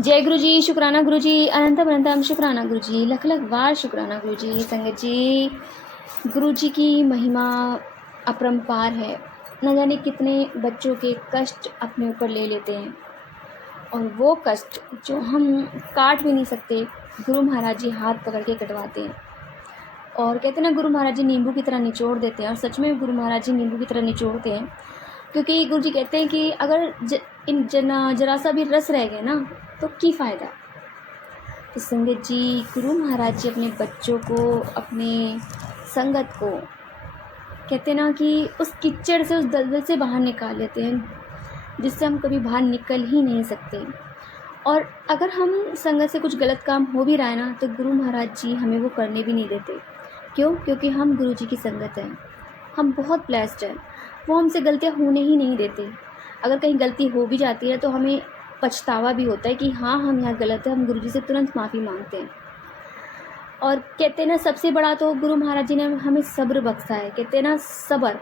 जय गुरु जी, शुक्राना गुरु जी, अनंतम अनंतम शुक्राना गुरु जी, लख लख बार शुक्राना गुरु जी। संगत जी, गुरु जी की महिमा अपरंपार है। न जाने कितने बच्चों के कष्ट अपने ऊपर ले लेते हैं, और वो कष्ट जो हम काट भी नहीं सकते, गुरु महाराज जी हाथ पकड़ के कटवाते हैं। और कहते हैं ना, गुरु महाराज जी नींबू की तरह निचोड़ देते हैं, और सच में गुरु महाराज जी नींबू की तरह निचोड़ते हैं। क्योंकि गुरु जी कहते हैं कि अगर जरा सा भी रस रह गया ना तो की फ़ायदा। तो संगत जी, गुरु महाराज जी अपने बच्चों को, अपने संगत को, कहते हैं ना कि उस कीचड़ से, उस दलदल से बाहर निकाल लेते हैं जिससे हम कभी बाहर निकल ही नहीं सकते। और अगर हम संगत से कुछ गलत काम हो भी रहा है ना, तो गुरु महाराज जी हमें वो करने भी नहीं देते। क्यों? क्योंकि हम गुरु जी की संगत हैं, हम बहुत ब्लेस्ड हैं। वो हमसे गलतियाँ होने ही नहीं देते। अगर कहीं गलती हो भी जाती है तो हमें पछतावा भी होता है कि हाँ, हम यहाँ गलत है, हम गुरु जी से तुरंत माफ़ी मांगते हैं। और कहते हैं ना, सबसे बड़ा तो गुरु महाराज जी ने हमें सब्र बख्शा है। कहते हैं ना, सब्र,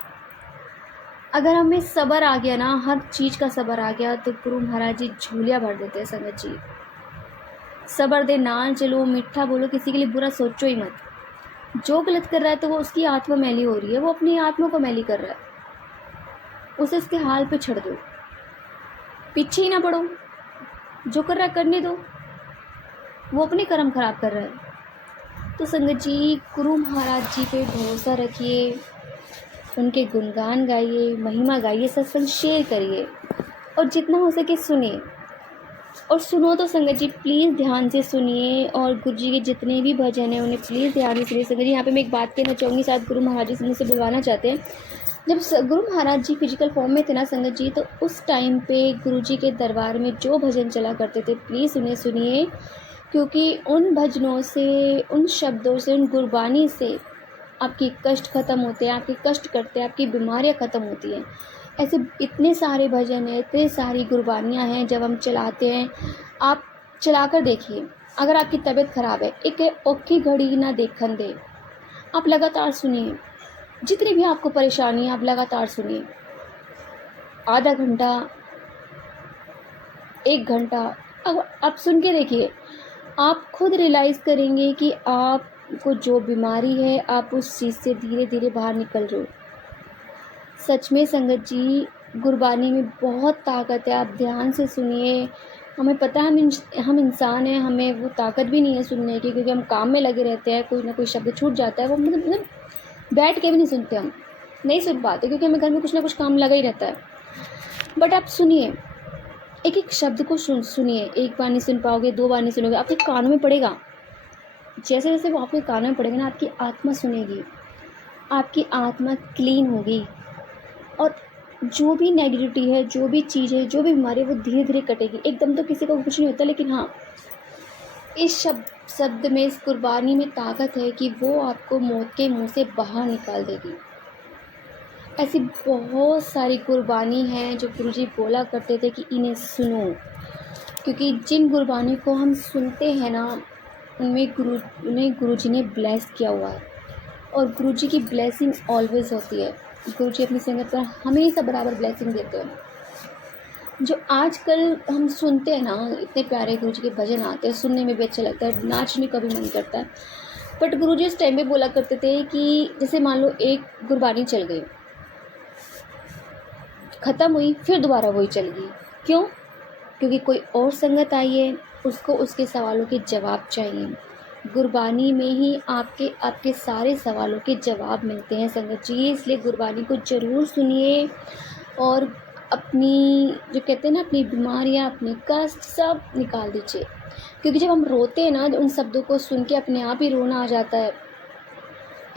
अगर हमें सब्र आ गया ना, हर चीज़ का सब्र आ गया, तो गुरु महाराज जी झूलिया भर देते हैं। संगत जी, सब्र दे नाल चलो, मीठा बोलो, किसी के लिए बुरा सोचो ही मत। जो गलत कर रहा है तो वो उसकी आत्मा मैली हो रही है, वो अपनी आत्मा को मैली कर रहा है, उसे उसके हाल पे छोड़ दो, पीछे ही ना पड़ो। जो कर रहा है करने दो, वो अपने कर्म खराब कर रहा है। तो संगत जी, गुरु महाराज जी पे भरोसा रखिए, उनके गुणगान गाइए, महिमा गाइए, सत्संग शेयर करिए, और जितना हो सके सुनिए। और सुनो तो संगत जी प्लीज़ ध्यान से सुनिए, और गुरु जी के जितने भी भजन हैं उन्हें प्लीज़ ध्यान से सुनिए। संगत जी, यहाँ पे मैं एक बात कहना चाहूँगी, शायद गुरु महाराज जी मुझसे बुलवाना चाहते हैं। जब गुरु महाराज जी फिजिकल फॉर्म में थे ना संगत जी, तो उस टाइम पे गुरु जी के दरबार में जो भजन चला करते थे, प्लीज़ उन्हें सुनिए, क्योंकि उन भजनों से, उन शब्दों से, उन गुरबानी से आपके कष्ट ख़त्म होते हैं, आपके कष्ट करते हैं, आपकी बीमारियाँ ख़त्म होती हैं। ऐसे इतने सारे भजन हैं, इतनी सारी गुरबानियाँ हैं, जब हम चलाते हैं, आप चला कर देखिए। अगर आपकी तबीयत ख़राब है, एक औखी घड़ी ना देखन दे, आप लगातार सुनिए। जितनी भी आपको परेशानी है, आप लगातार सुनिए। आधा घंटा, 1 घंटा, अब आप सुन के देखिए, आप खुद रियलाइज़ करेंगे कि आपको जो बीमारी है, आप उस चीज़ से धीरे धीरे बाहर निकल रहे हो। सच में संगत जी, गुरबानी में बहुत ताकत है, आप ध्यान से सुनिए। हमें पता है हम इंसान हैं, हमें वो ताकत भी नहीं है सुनने की, क्योंकि हम काम में लगे रहते हैं, कोई ना कोई शब्द छूट जाता है, वो मतलब बैठ के भी नहीं सुनते, हम नहीं सुन पाते, क्योंकि हमें घर में कुछ ना कुछ काम लगा ही रहता है। बट आप सुनिए, एक एक शब्द को सुनिए। 1 बार नहीं सुन पाओगे, 2 बार नहीं सुनोगे, आपके कानों में पड़ेगा। जैसे जैसे वो आपके कानों में पड़ेगा ना, आपकी आत्मा सुनेगी, आपकी आत्मा क्लीन होगी, और जो भी नेगेटिविटी है, जो भी चीज़ है, जो भी बीमारी है, वो धीरे धीरे कटेगी। एकदम तो किसी को कुछ नहीं होता, लेकिन हाँ, इस शब्द में, इस कुर्बानी में ताकत है कि वो आपको मौत के मुंह से बाहर निकाल देगी। ऐसी बहुत सारी कुर्बानी हैं जो गुरुजी बोला करते थे कि इन्हें सुनो, क्योंकि जिन कुर्बानी को हम सुनते हैं ना, उनमें गुरुजी ने ब्लेस किया हुआ है, और गुरुजी की ब्लेसिंग ऑलवेज होती है। गुरुजी अपनी संगत पर हमेशा बराबर ब्लेसिंग देते हैं। जो आजकल हम सुनते हैं ना, इतने प्यारे गुरुजी के भजन आते हैं, सुनने में भी अच्छा लगता है, नाचने का भी मन करता है। बट गुरुजी उस टाइम पे बोला करते थे कि जैसे मान लो एक गुरबानी चल गई, ख़त्म हुई, फिर दोबारा वही चल गई। क्यों? क्योंकि कोई और संगत आई है, उसको उसके सवालों के जवाब चाहिए। गुरबानी में ही आपके सारे सवालों के जवाब मिलते हैं संगत जी, इसलिए गुरबानी को ज़रूर सुनिए, और अपनी, जो कहते हैं ना, अपनी बीमारियाँ, अपने कष्ट सब निकाल दीजिए। क्योंकि जब हम रोते हैं ना, उन शब्दों को सुन के अपने आप ही रोना आ जाता है।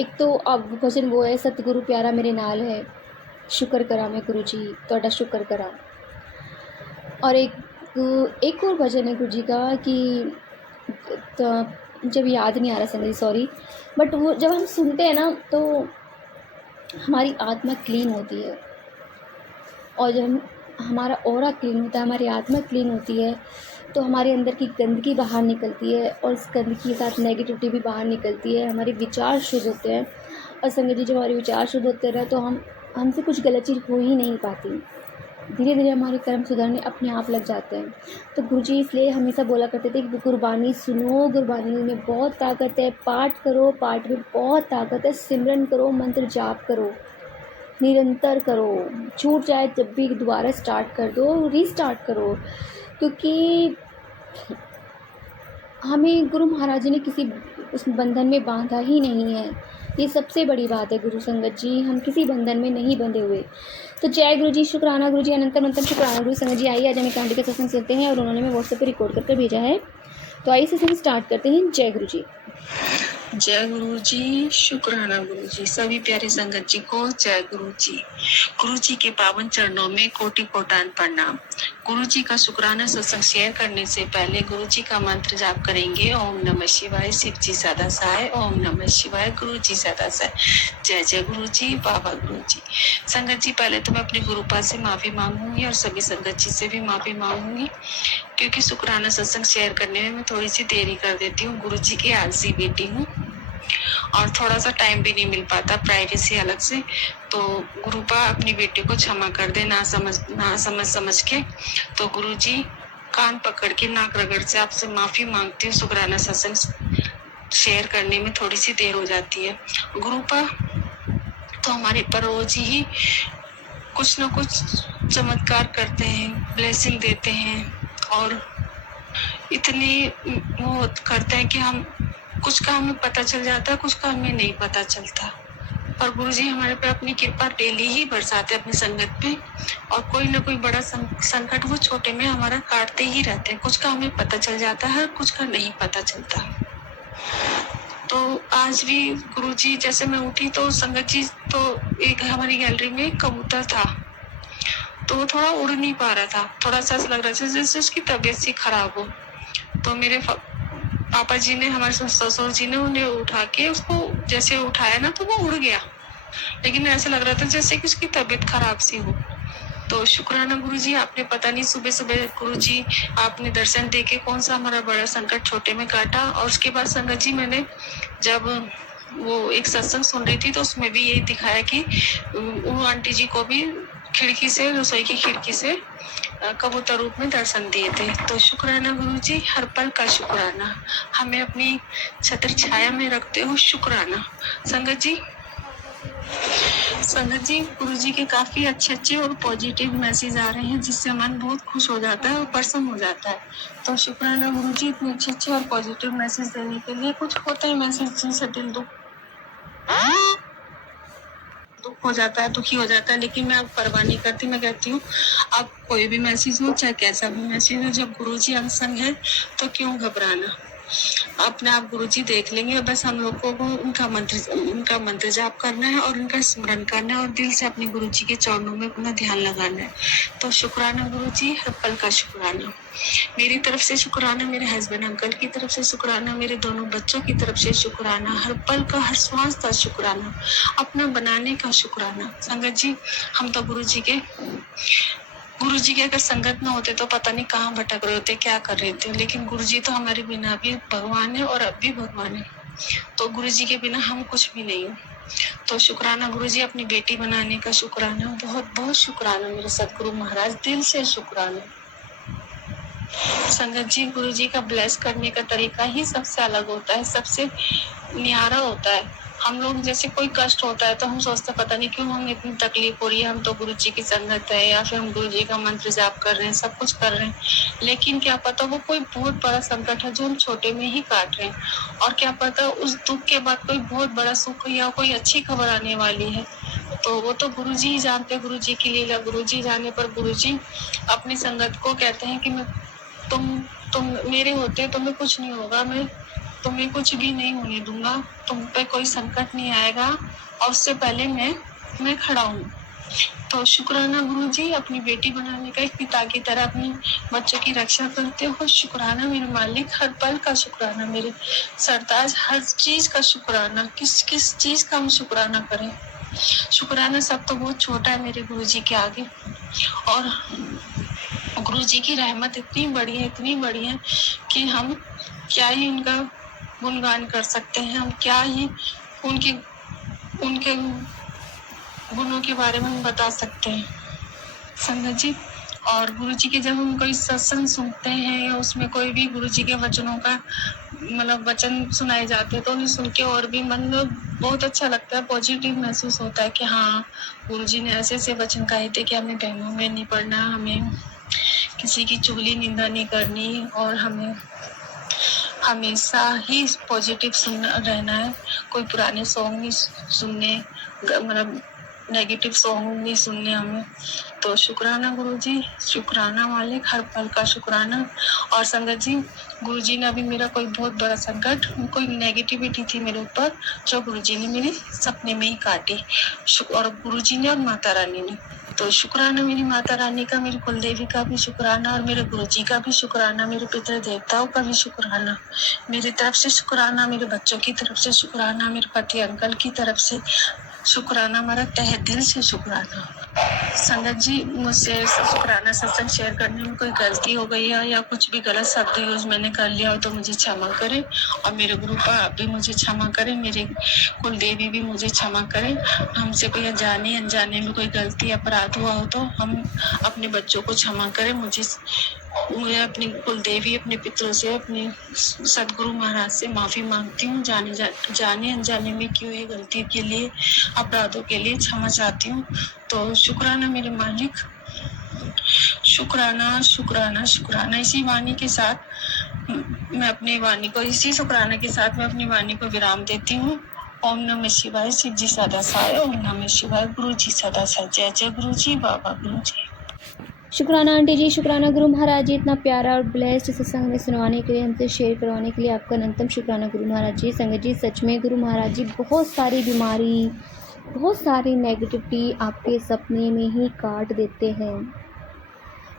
एक तो अब भजन वो है, सतगुरु प्यारा मेरे नाल है, शुक्र करा मैं गुरु जी तोड़ा शुक्र करा। और एक और भजन है गुरु जी का कि तो जब याद नहीं आ रहा संगत, सॉरी, बट वो जब हम सुनते हैं ना, तो हमारी आत्मा क्लीन होती है, और जब हमारा ऑरा क्लीन होता है, हमारी आत्मा क्लीन होती है, तो हमारे अंदर की गंदगी बाहर निकलती है, और इस गंदगी के साथ नेगेटिविटी भी बाहर निकलती है, हमारे विचार शुद्ध होते हैं। और संगत जी, जब हमारे विचार शुद्ध होते रहे तो हमसे कुछ गलत चीज़ हो ही नहीं पाती। धीरे धीरे हमारे कर्म सुधरने अपने आप लग जाते हैं। तो गुरुजी इसलिए हमेशा बोला करते थे कि गुरबानी सुनो, गुरबानी में बहुत ताकत है, पाठ करो, पाठ में बहुत ताकत है, सिमरन करो, मंत्र जाप करो, निरंतर करो, छूट जाए जब भी दोबारा स्टार्ट कर दो, रीस्टार्ट करो। क्योंकि हमें गुरु महाराज जी ने किसी उस बंधन में बांधा ही नहीं है। ये सबसे बड़ी बात है गुरु संगत जी, हम किसी बंधन में नहीं बंधे हुए। तो जय गुरु जी, शुक्राना गुरु जी, अनंतम अनंतम शुक्राना गुरु संगत जी। आइए आज हम एकांतिक का सत्संग सुनते हैं और उन्होंने मैं व्हाट्सएप पे रिकॉर्ड करके भेजा है। तो आइए सत्संग स्टार्ट करते हैं। जय गुरु जी। जय गुरु जी, शुक्राना गुरु जी। सभी प्यारे संगत जी को जय गुरु जी। गुरु जी के पावन चरणों में कोटि कोटान प्रणाम। गुरु जी का शुक्राना सत्संग शेयर करने से पहले गुरु जी का मंत्र जाप करेंगे। ओम नमः शिवाय, शिव जी सदा सहाय। ओम नमः शिवाय, गुरु जी सदा सहाय। जय जय गुरु जी, बाबा गुरु जी। संगत जी, पहले तो मैं अपने गुरुपाद से माफी मांगूंगी और सभी संगत जी से भी माफी मांगूंगी, क्योंकि शुक्राना सत्संग शेयर करने में मैं थोड़ी सी देरी कर देती हूँ। गुरु जी की आलसी बेटी हूँ और थोड़ा सा टाइम भी नहीं मिल पाता, प्राइवेसी अलग से। तो गुरुपा अपनी बेटी को क्षमा कर दे, ना समझ के। तो गुरु जी कान पकड़ के नाक रगड़ से आपसे माफी मांगती हूँ। शुक्राना सत्संग शेयर करने में थोड़ी सी देर हो जाती है। गुरुपा तो हमारे पर रोज ही कुछ न कुछ चमत्कार करते हैं, ब्लेसिंग देते हैं और इतनी वो करते हैं कि हम कुछ का हमें पता चल जाता है, कुछ का हमें नहीं पता चलता। और गुरुजी हमारे पे अपनी कृपा डेली ही बरसाते अपनी संगत पे, और कोई ना कोई बड़ा संकट वो छोटे में हमारा काटते ही रहते हैं। कुछ का हमें पता चल जाता है, कुछ का नहीं पता चलता। तो आज भी गुरुजी जैसे मैं उठी तो संगत जी, तो एक हमारी गैलरी में एक कबूतर था, तो वो थोड़ा उड़ नहीं पा रहा था। थोड़ा सा लग रहा था जैसे उसकी तबीयत सी खराब हो। तो मेरे पापा जी ने, हमारे ससुर जी ने उन्हें उठा के उसको जैसे उठाया ना, तो वो उड़ गया, लेकिन ऐसा लग रहा था जैसे कि उसकी तबीयत खराब सी हो। तो शुक्राना गुरुजी, आपने पता नहीं सुबह सुबह गुरुजी आपने दर्शन देके कौन सा हमारा बड़ा संकट छोटे में काटा। और उसके बाद संगत जी, मैंने जब वो एक सत्संग सुन रही थी तो उसमें भी यही दिखाया कि वो आंटी जी को भी खिड़की से, रसोई की खिड़की से कबूतर रूप में दर्शन दिए थे। तो शुक्राना गुरुजी, हर पल का शुक्राना, हमें अपनी छत्र छाया में रखते हो शुक्राना। संगत जी गुरुजी के काफी अच्छे और पॉजिटिव मैसेज आ रहे हैं, जिससे मन बहुत खुश हो जाता है और प्रसन्न हो जाता है। तो शुक्राना गुरुजी, इतने अच्छे और पॉजिटिव मैसेज देने के लिए। कुछ होता है मैसेज जिनसे दिल दुख हो जाता है, दुखी हो जाता है, लेकिन मैं अब परवाह नहीं करती। मैं कहती हूँ अब कोई भी मैसेज हो, चाहे कैसा भी मैसेज हो, जब गुरुजी हम संग है तो क्यों घबराना, अपने आप गुरुजी देख लेंगे। बस हम लोगों को उनका मंत्र जाप करना है और उनका स्मरण करना है और दिल से अपने गुरुजी के चरणों में अपना ध्यान लगाना है। तो शुक्राना गुरुजी, हर पल का शुक्राना। मेरी तरफ से शुक्राना, मेरे हस्बैंड अंकल की तरफ से शुक्राना, मेरे दोनों बच्चों की तरफ से शुक्राना, हर पल का, हर श्वास का शुक्राना, अपना बनाने का शुक्राना। संगत जी, हम तो गुरु जी के अगर संगत न होते तो पता नहीं कहाँ भटक रहे होते, क्या कर रहे थे। लेकिन गुरु जी तो हमारे बिना भी भगवान है और अब भी भगवान है। तो गुरु जी के बिना हम कुछ भी नहीं हो। तो शुक्राना गुरु जी, अपनी बेटी बनाने का शुक्राना, बहुत बहुत शुक्राना मेरे सदगुरु महाराज, दिल से शुक्राना। संगत जी, गुरु जी का ब्लेस करने का तरीका ही सबसे अलग होता है, सबसे न्यारा होता है। हम लोग जैसे कोई कष्ट होता है तो हम सोचते पता नहीं क्यों हमें इतनी तकलीफ हो रही है, हम तो गुरु जी की संगत है, या फिर हम गुरु जी का मंत्र जाप कर रहे हैं, सब कुछ कर रहे हैं, लेकिन क्या पता वो कोई बहुत बड़ा संकट है जो हम छोटे में ही काट रहे हैं, और क्या पता उस दुख के बाद कोई बहुत बड़ा सुख या कोई अच्छी खबर आने वाली है। तो वो तो गुरु जी ही जानते, गुरु जी की लीला गुरु जी जाने। पर गुरु जी अपनी संगत को कहते हैं कि मैं तुम मेरे होते तुम्हें कुछ नहीं होगा, मैं तुम्हें कुछ भी नहीं होने दूंगा, तुम पे कोई संकट नहीं आएगा, और उससे पहले मैं खड़ा हूँ। तो शुक्राना गुरु जी, अपनी बेटी बनाने का एक पिता की तरह अपनी बच्चों की रक्षा करते हो। शुक्राना मेरे मालिक, हर पल का शुक्राना मेरे सरताज, हर चीज का शुक्राना। किस चीज का हम शुक्राना करें। शुक्राना सब तो बहुत छोटा है मेरे गुरु जी के आगे। और गुरु जी की रहमत इतनी बड़ी है कि हम क्या ही उनका गुणगान कर सकते हैं, हम क्या ही उनके गुणों के बारे में हम बता सकते हैं। संगत जी। और गुरु जी के जब हम कोई सत्संग सुनते हैं या उसमें कोई भी गुरु जी के वचनों का मतलब वचन सुनाए जाते हैं तो उन्हें सुन के और भी मन में बहुत अच्छा लगता है, पॉजिटिव महसूस होता है कि हाँ गुरु जी ने ऐसे ऐसे वचन कहे थे कि हमें बहनों में नहीं पड़ना, हमें किसी की चुगली निंदा नहीं करनी और हमें हमेशा ही पॉजिटिव सुनना रहना है। कोई पुराने सॉन्ग नहीं सुनने, मतलब नेगेटिव सॉन्ग नहीं सुनने हमें। तो शुक्राना गुरुजी, शुक्राना मालिक, हर पल का शुक्राना। और संगत जी, गुरुजी ने अभी मेरा कोई बहुत बड़ा संकट, कोई नेगेटिविटी थी मेरे ऊपर जो गुरुजी ने मेरे सपने में ही काटी, और गुरुजी ने और माता रानी ने। तो शुक्राना मेरी माता रानी का, मेरी कुलदेवी का भी शुक्राना, और मेरे गुरुजी का भी शुक्राना, मेरे पितृ देवताओं का भी शुक्राना, मेरी तरफ से शुक्राना, मेरे बच्चों की तरफ से शुक्राना, मेरे पति अंकल की तरफ से शुक्राना, हमारा तहे दिल से शुक्राना। संगत जी, मुझसे शुक्राना सत्संग शेयर करने में कोई गलती हो गई है या कुछ भी गलत शब्द यूज मैंने कर लिया हो तो मुझे क्षमा करें, और मेरे गुरु आप भी मुझे क्षमा करें, मेरे कुल देवी भी मुझे क्षमा करें। हमसे कोई अनजाने में कोई गलती अपराध हुआ हो तो हम अपने बच्चों को क्षमा करें। मुझे अपनी कुल देवी, अपने पितरों से, अपने सदगुरु महाराज से माफी मांगती हूँ। जाने अनजाने में की हुई गलती के लिए, अपराधों के लिए क्षमा चाहती हूँ। तो शुक्राना मेरे मालिक, शुक्राना शुक्राना शुक्राना। इसी वाणी के साथ मैं अपनी वाणी को, इसी शुक्राना के साथ मैं अपनी वाणी को विराम देती हूँ। ओम नमः शिवाय, शिव जी सदा साय। ओम नमः शिवाय, गुरु जी सदा साय। जय जय गुरु जी, बाबा गुरु जी। शुक्राना आंटी जी, शुक्राना गुरु महाराज जी, इतना प्यारा और ब्लेस्ड सत्संग में सुनवाने के लिए, हमसे शेयर करवाने के लिए आपका अनंतम शुक्राना गुरु महाराज जी। संगत जी, सच में गुरु महाराज जी बहुत सारी बीमारी, बहुत सारी नेगेटिविटी आपके सपने में ही काट देते हैं।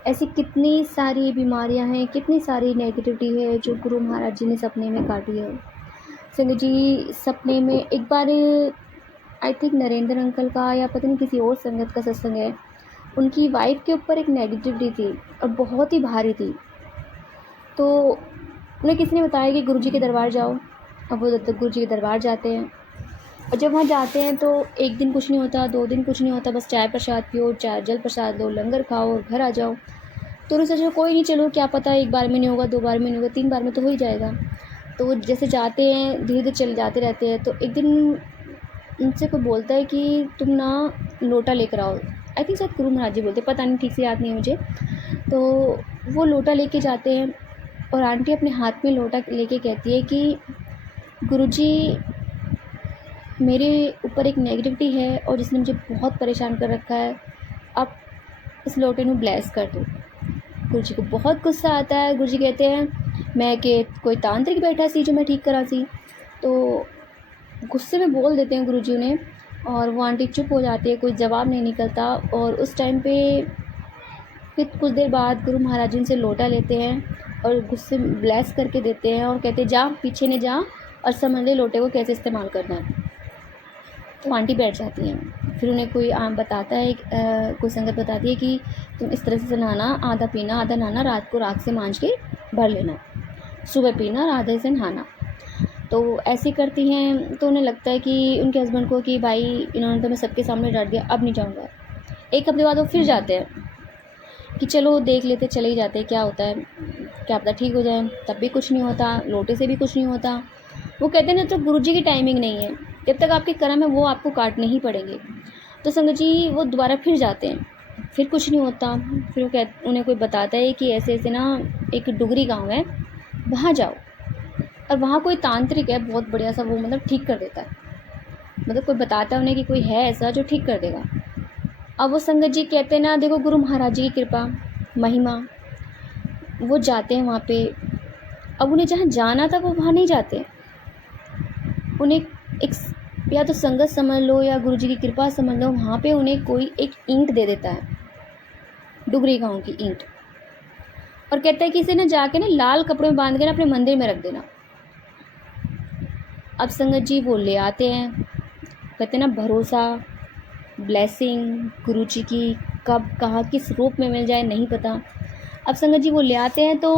ऐसी कितनी सारी बीमारियां हैं, कितनी सारी नेगेटिविटी है जो गुरु महाराज जी ने सपने में काटी है। संगत जी, सपने में एक बार आई थिंक नरेंद्र अंकल का या पता नहीं किसी और संगत का सत्संग है, उनकी वाइफ के ऊपर एक नेगेटिविटी थी और बहुत ही भारी थी। तो उन्हें किसी ने बताया कि गुरुजी के दरबार जाओ। अब वो गुरुजी के दरबार जाते हैं, और जब वहाँ जाते हैं तो एक दिन कुछ नहीं होता, 2 दिन कुछ नहीं होता, बस चाय प्रसाद पियो, जल प्रसाद लो, लंगर खाओ और घर आ जाओ। तो उन्हें सोचा कोई नहीं, चलो क्या पता एक बार में नहीं होगा, 2 बार में नहीं होगा, 3 बार में तो हो ही जाएगा। तो वो जैसे जाते हैं, धीरे धीरे चले जाते रहते हैं। तो एक दिन उनसे कोई बोलता है कि तुम ना लोटा लेकर आओ। आई थिंक शायद गुरु महाराज जी बोलते, पता नहीं, ठीक से याद नहीं है मुझे। तो वो लोटा लेके जाते हैं और आंटी अपने हाथ में लोटा लेके कहती है कि गुरुजी, मेरे ऊपर एक नेगेटिविटी है और जिसने मुझे बहुत परेशान कर रखा है, आप इस लोटे को ब्लेस कर दो। गुरुजी को बहुत गुस्सा आता है। गुरुजी कहते हैं मैं कि कोई तांत्रिक बैठा सी जो मैं ठीक करा सी। तो गुस्से में बोल देते हैं गुरुजी उन्हें, और वो आंटी चुप हो जाती है, कोई जवाब नहीं निकलता। और उस टाइम पे फिर कुछ देर बाद गुरु महाराज जी उनसे लोटा लेते हैं और गुस्से में ब्लेस करके देते हैं और कहते हैं जा, पीछे नहीं जा और समझ ले लोटे को कैसे इस्तेमाल करना है। तो आंटी बैठ जाती हैं। फिर उन्हें कोई बताता है, कोई संगत बताती है कि तुम इस तरह से नहाना, आधा पीना आधा नहाना, रात को राख से मांझ के भर लेना, सुबह पीना और आधे से नहाना। तो ऐसे करती हैं। तो उन्हें लगता है कि उनके हस्बैंड को कि भाई इन्होंने तो मैं सबके सामने डांट दिया, अब नहीं जाऊँगा। एक हफ्ते बाद वो फिर जाते हैं कि चलो देख लेते, चले ही जाते हैं, क्या होता है, क्या पता ठीक हो जाए। तब भी कुछ नहीं होता, लोटे से भी कुछ नहीं होता। वो कहते हैं ना, तो गुरुजी की टाइमिंग नहीं है, जब तक आपके कर्म है वो आपको काटने ही पड़ेंगे। तो संगत जी वो दोबारा फिर जाते हैं, फिर कुछ नहीं होता। फिर वो उन्हें कोई बताता है कि ऐसे ऐसे ना एक डुगरी गाँव है, वहाँ जाओ, और वहाँ कोई तांत्रिक है बहुत बढ़िया सा, वो मतलब ठीक कर देता है। मतलब कोई बताता है उन्हें कि कोई है ऐसा जो ठीक कर देगा। अब वो संगत जी कहते हैं ना, देखो गुरु महाराज जी की कृपा महिमा, वो जाते हैं वहाँ पे। अब उन्हें जहाँ जाना था वो वहाँ नहीं जाते। उन्हें एक या तो संगत समझ लो या गुरु जी की कृपा समझ लो, वहाँ पे उन्हें कोई एक ईंट दे देता है, डुगरी गाँव की ईंट, और कहता है कि इसे ना जाके ना लाल कपड़े में बांध के ना अपने मंदिर में रख देना। अब संगत जी वो ले आते हैं। कहते हैं ना, भरोसा, ब्लेसिंग गुरु जी की कब कहाँ किस रूप में मिल जाए नहीं पता। अब संगत जी वो ले आते हैं तो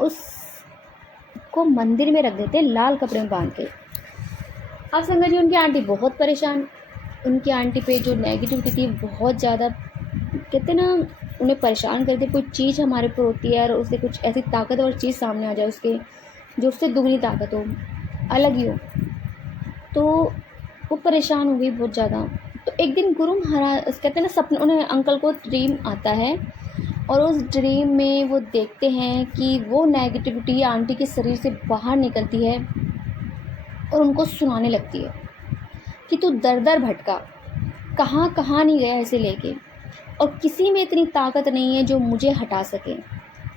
उसको मंदिर में रख देते हैं लाल कपड़े में बांध के। अब संगत जी उनकी आंटी बहुत परेशान, उनकी आंटी पे जो नेगेटिविटी थी बहुत ज़्यादा कहते हैं ना, उन्हें परेशान करती कोई चीज़ हमारे ऊपर होती है और उससे कुछ ऐसी ताकतवर चीज़ सामने आ जाए उसके, जो उससे दुगनी ताकत हो, अलग ही हो, तो वो परेशान हो गई बहुत ज़्यादा। तो एक दिन गुरु महाराज कहते हैं ना, सपने उन्हें अंकल को ड्रीम आता है और उस ड्रीम में वो देखते हैं कि वो नेगेटिविटी आंटी के शरीर से बाहर निकलती है और उनको सुनाने लगती है कि तू दर दर भटका, कहाँ कहाँ नहीं गया इसे लेके, और किसी में इतनी ताकत नहीं है जो मुझे हटा सके,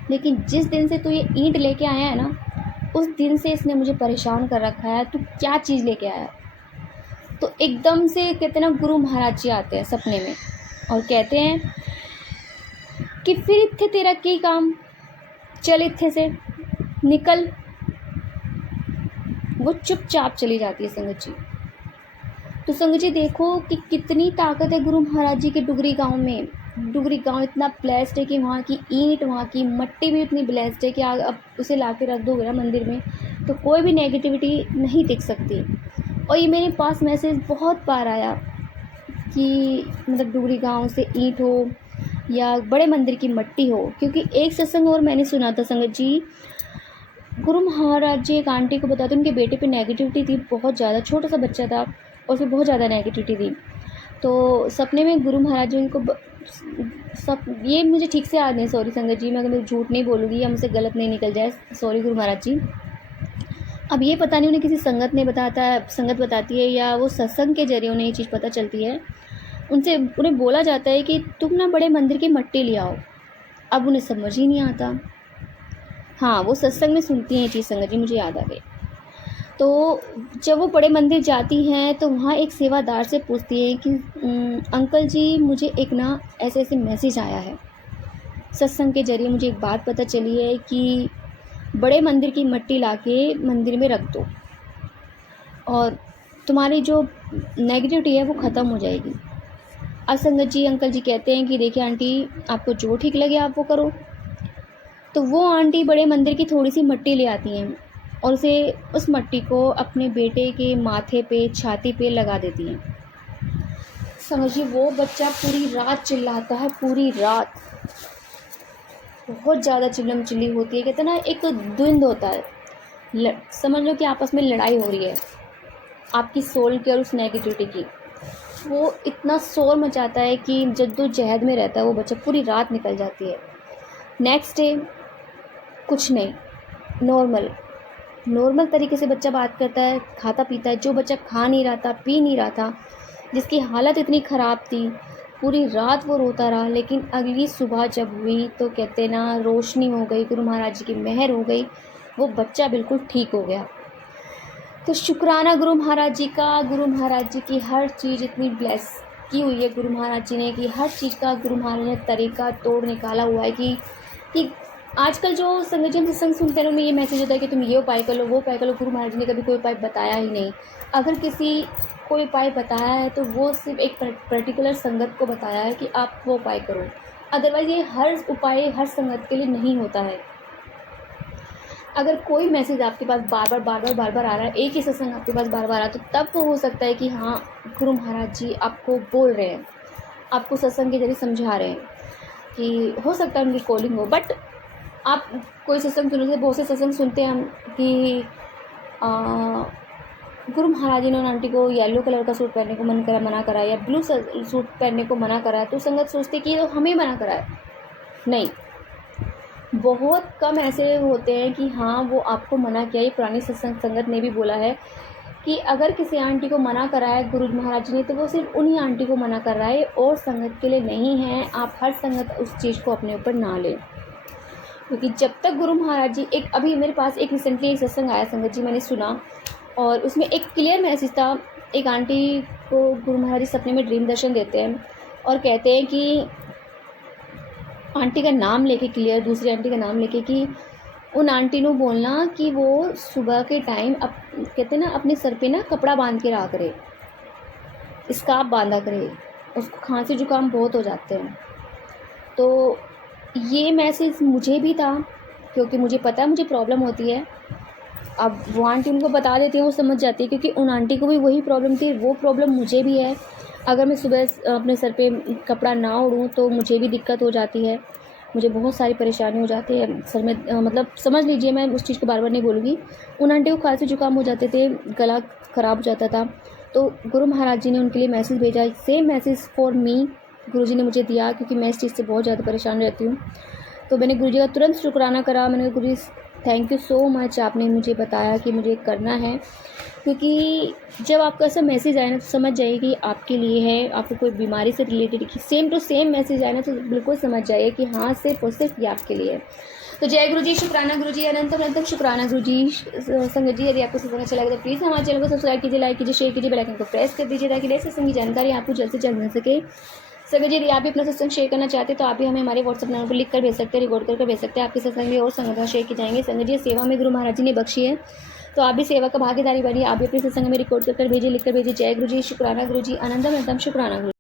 लेकिन जिस दिन से तू ये ईंट लेके आया है ना, उस दिन से इसने मुझे परेशान कर रखा है, तू क्या चीज़ लेके आया। तो एकदम से कहते ना गुरु महाराज जी आते हैं सपने में और कहते हैं कि फिर इत्थे तेरा की काम, चल इत्थे से निकल। वो चुपचाप चली जाती है संगत जी। तो संगत जी देखो कि कितनी ताकत है गुरु महाराज जी के डुगरी गांव में। डुगरी गांव इतना ब्लेस्ड है कि वहाँ की ईंट, वहाँ की मट्टी भी इतनी ब्लेस्ड है कि अब उसे ला के रख दोगे ना मंदिर में तो कोई भी नेगेटिविटी नहीं दिख सकती। और ये मेरे पास मैसेज बहुत बार आया कि मतलब डुगरी गांव से ईंट हो या बड़े मंदिर की मट्टी हो, क्योंकि एक सत्संग और मैंने सुना था संगत जी, गुरु महाराज जी एक आंटी को बताते उनके बेटे पे नेगेटिविटी थी बहुत ज़्यादा, छोटा सा बच्चा था और उसमें बहुत ज़्यादा नेगेटिविटी थी। तो सपने में गुरु महाराज जी उनको सब, ये मुझे ठीक से याद नहीं, सॉरी संगत जी, मैं अगर झूठ नहीं बोलूँगी या मुझसे गलत नहीं निकल जाए, सॉरी गुरु महाराज जी। अब ये पता नहीं उन्हें किसी संगत ने संगत बताती है या वो सत्संग के जरिए उन्हें ये चीज़ पता चलती है। उन्हें बोला जाता है कि तुम ना बड़े मंदिर की मट्टी ले आओ। अब उन्हें समझ ही नहीं आता। हाँ, वो सत्संग में सुनती हैं ये चीज़ संगत जी, मुझे याद आ गई। तो जब वो बड़े मंदिर जाती हैं तो वहाँ एक सेवादार से पूछती है कि अंकल जी मुझे एक ना ऐसे ऐसे मैसेज आया है, सत्संग के जरिए मुझे एक बात पता चली है कि बड़े मंदिर की मट्टी लाके मंदिर में रख दो और तुम्हारी जो नेगेटिविटी है वो ख़त्म हो जाएगी। अब संगत जी अंकल जी कहते हैं कि देखिए आंटी, आपको जो ठीक लगे आप वो करो। तो वो आंटी बड़े मंदिर की थोड़ी सी मट्टी ले आती हैं और उस मट्टी को अपने बेटे के माथे पे, छाती पे लगा देती हैं। समझिए वो बच्चा पूरी रात चिल्लाता है, पूरी रात बहुत ज़्यादा चिल्लम चिल्ली होती है। कहते हैं ना, एक द्वंद होता है, समझ लो कि आपस में लड़ाई हो रही है आपकी सोल की और उस नेगेटिविटी की। वो इतना शोर मचाता है कि जद्दोजहद में रहता है वो बच्चा, पूरी रात निकल जाती है। नेक्स्ट डे कुछ नहीं, नॉर्मल तरीके से बच्चा बात करता है, खाता पीता है। जो बच्चा खा नहीं रहा था, पी नहीं रहा था, जिसकी हालत इतनी ख़राब थी, पूरी रात वो रोता रहा। लेकिन अगली सुबह जब हुई तो कहते ना रोशनी हो गई, गुरु महाराज जी की मेहर हो गई, वो बच्चा बिल्कुल ठीक हो गया। तो शुक्राना गुरु महाराज जी का। गुरु महाराज जी की हर चीज़ इतनी ब्लेस की हुई है गुरु महाराज जी ने कि हर चीज़ का गुरु महाराज ने तरीका तोड़ निकाला हुआ है कि आजकल जो संगठन सत्संग सुनते हैं उनमें ये मैसेज होता है कि तुम ये उपाय कर लो, वो उपाय कर लो। गुरु महाराज जी ने कभी कोई उपाय बताया ही नहीं। अगर किसी कोई उपाय बताया है तो वो सिर्फ एक पर्टिकुलर संगत को बताया है कि आप वो उपाय करो। अदरवाइज़ ये हर उपाय हर संगत के लिए नहीं होता है। अगर कोई मैसेज आपके पास बार बार आ रहा है, एक ही सत्संग आपके पास बार बार आ रहा है, तो तब वो हो सकता है कि हाँ गुरु महाराज जी आपको बोल रहे हैं, आपको सत्संग के जरिए समझा रहे हैं कि हो सकता है उनकी कॉलिंग हो। बट आप कोई सत्संग सुनते, बहुत से सत्संग सुनते हैं हम कि गुरु महाराज जी ने उन आंटी को येलो कलर का सूट पहनने को मना करा या ब्लू सूट पहनने को मना करा है, तो संगत सोचती कि ये तो हमें मना करा है। नहीं, बहुत कम ऐसे होते हैं कि हाँ वो आपको मना किया। ये पुरानी संगत ने भी बोला है कि अगर किसी आंटी को मना करा है गुरु महाराज जी ने, तो वो सिर्फ उन्हीं आंटी को मना कर रहा है और संगत के लिए नहीं है। आप हर संगत उस चीज़ को अपने ऊपर ना लें, क्योंकि जब तक गुरु महाराज जी अभी मेरे पास एक रिसेंटली एक सत्संग आया संगत जी, मैंने सुना और उसमें एक क्लियर मैसेज था। एक आंटी को गुरु महाराज जी सपने में ड्रीम दर्शन देते हैं और कहते हैं कि आंटी का नाम लेके, क्लियर दूसरी आंटी का नाम लेके, कि उन आंटी ने बोलना कि वो सुबह के टाइम कहते ना अपने सर पे ना कपड़ा बांध के रहा करे, स्कार्फ बांधा करे, उसको खांसी जुकाम बहुत हो जाते हैं। तो ये मैसेज मुझे भी था क्योंकि मुझे पता है मुझे प्रॉब्लम होती है। अब वो आंटी उनको बता देती है, वो समझ जाती है, क्योंकि उन आंटी को भी वही प्रॉब्लम थी, वो प्रॉब्लम मुझे भी है। अगर मैं सुबह अपने सर पे कपड़ा ना ओढ़ूँ तो मुझे भी दिक्कत हो जाती है, मुझे बहुत सारी परेशानी हो जाती है सर में। मतलब समझ लीजिए, मैं उस चीज़ को बार बार नहीं बोलूँगी। उन आंटी को खांसी जुकाम हो जाते थे, गला ख़राब हो जाता था, तो गुरु महाराज जी ने उनके लिए मैसेज भेजा। सेम मैसेज फॉर मी गुरुजी ने मुझे दिया, क्योंकि मैं इस चीज़ से बहुत ज़्यादा परेशान रहती हूँ। तो मैंने गुरुजी का तुरंत शुक्राना करा। मैंने कहा गुरुजी थैंक यू सो मच, आपने मुझे बताया कि मुझे करना है। क्योंकि जब आपका ऐसा मैसेज आए ना तो समझ जाइए कि आपके लिए है, आपको कोई बीमारी से related same to same message आए ना तो बिल्कुल समझ जाइए कि हाँ सिर्फ और सिर्फ ये आपके लिए है। तो जय गुरु जी, शुक्राना गुरु जी, अनंतम अनंतम शुक्राना गुरु जी। संगत जी, यदि आपको सत्संग अच्छा लगे तो प्लीज़ हमारे चैनल को सब्सक्राइब कीजिए, लाइक कीजिए, शेयर कीजिए, बेल आइकन को प्रेस कर दीजिए ताकि ऐसे सत्संग की जानकारी आपको जल्द से जल्द मिल सके। संगत जी, यदि आप भी अपना सत्संग शेयर करना चाहते हैं तो आप भी हमें हमारे व्हाट्सएप नंबर पर लिख कर भेज सकते हैं, रिकॉर्ड करके भेज सकते हैं। आपके सत्संग भी और संगत शेयर की जाएंगे। संगत जी, सेवा में गुरु महाराज जी ने बख्शी है, तो आप भी सेवा का भागीदारी बनिए। आप भी अपने सत्संग में रिकॉर्ड कर भेजिए, लिख कर भेजिए। जय गुरु जी, शुक्राना गुरु जी, अनंतम अनंतम शुक्राना गुरु।